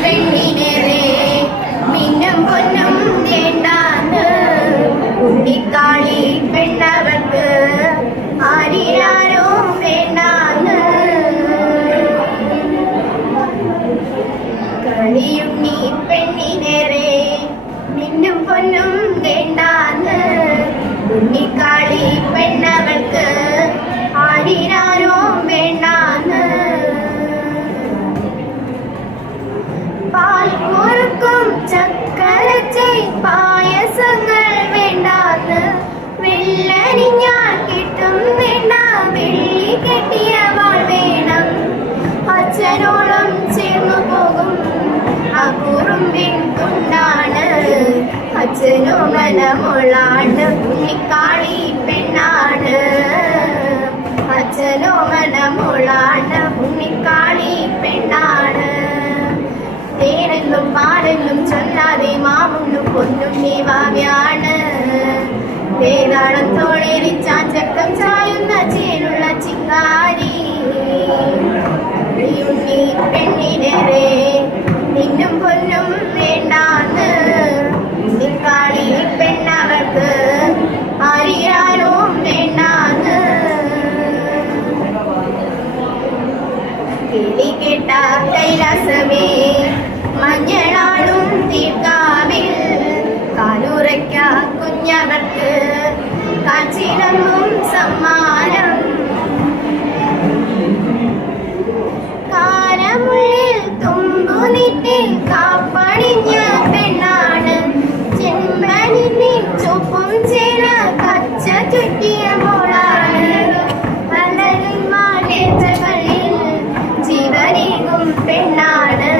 പെണ്ണിനേറെ മിന്നും പൊന്നും വേണ്ടാന്ന് ഉണ്ണിക്കാളി പെണ്ണവർക്ക് ആരിരാരോ വേണ്ടാന്ന് കളിയുണ്ണി പെണ്ണിനേറെ മിന്നും പൊന്നും വേണ്ടാന്ന് ഉണ്ണിക്കാളി പെണ്ണവൾക്ക് ആരിരാരോ വേണ്ടാന്ന് പാൽ കുറുക്കും ചക്കരച്ചേ പായസങ്ങൾ വേണ്ടാന്ന് വെള്ളരിഞ്ഞാൽ കിട്ടും വേണ്ട വെള്ളി കെട്ടിയവാൾ വേണം അച്ഛനോളം ചേർന്നു പോകും ആ കുറുമ്പിൻ തുണ്ടാണ് അച്ഛനോ മനമുള്ളാണ് ഉണ്ണിക്കാളി പെണ്ണാണ് അച്ഛനോ മനമുള്ളാണ് ഉണ്ണിക്കാളി പെണ്ണാണ് തേനെന്നും പാലെന്നും ചൊല്ലാതെ മാമുണ്ണും പൊന്നും നീവാവ്യാണ് വേതാളത്തോളേറിച്ചാൻ ചക്കം ചായുന്ന ചേരുള്ള ചിങ്കാരി ഉണ്ണി പെണ്ണിനേറെ നിന്നും പൊന്നും വേണ്ടാന്ന് ഉണ്ണിക്കാളി പെണ്ണവർക്ക് ആരിയാരോ വേണ്ടാന്ന് കിളി കേട്ട കൈലാസമേ മഞ്ഞളാടും തീർക്കാവിൽ കാലുറയ്ക്ക കുഞ്ഞവർക്ക് കാച്ചിലമ്മും സമ്മാനം കാരമുള്ളിൽ തുമ്പുനിറ്റ് കാപ്പണിഞ്ഞ പെണ്ണാണ് ചെമ്മണിന്റെ ചുപ്പും ചേന കച്ച ചുറ്റിയ മോളാണ് പലരും മാറ്റകളിൽ ജീവനേകും പെണ്ണാണ്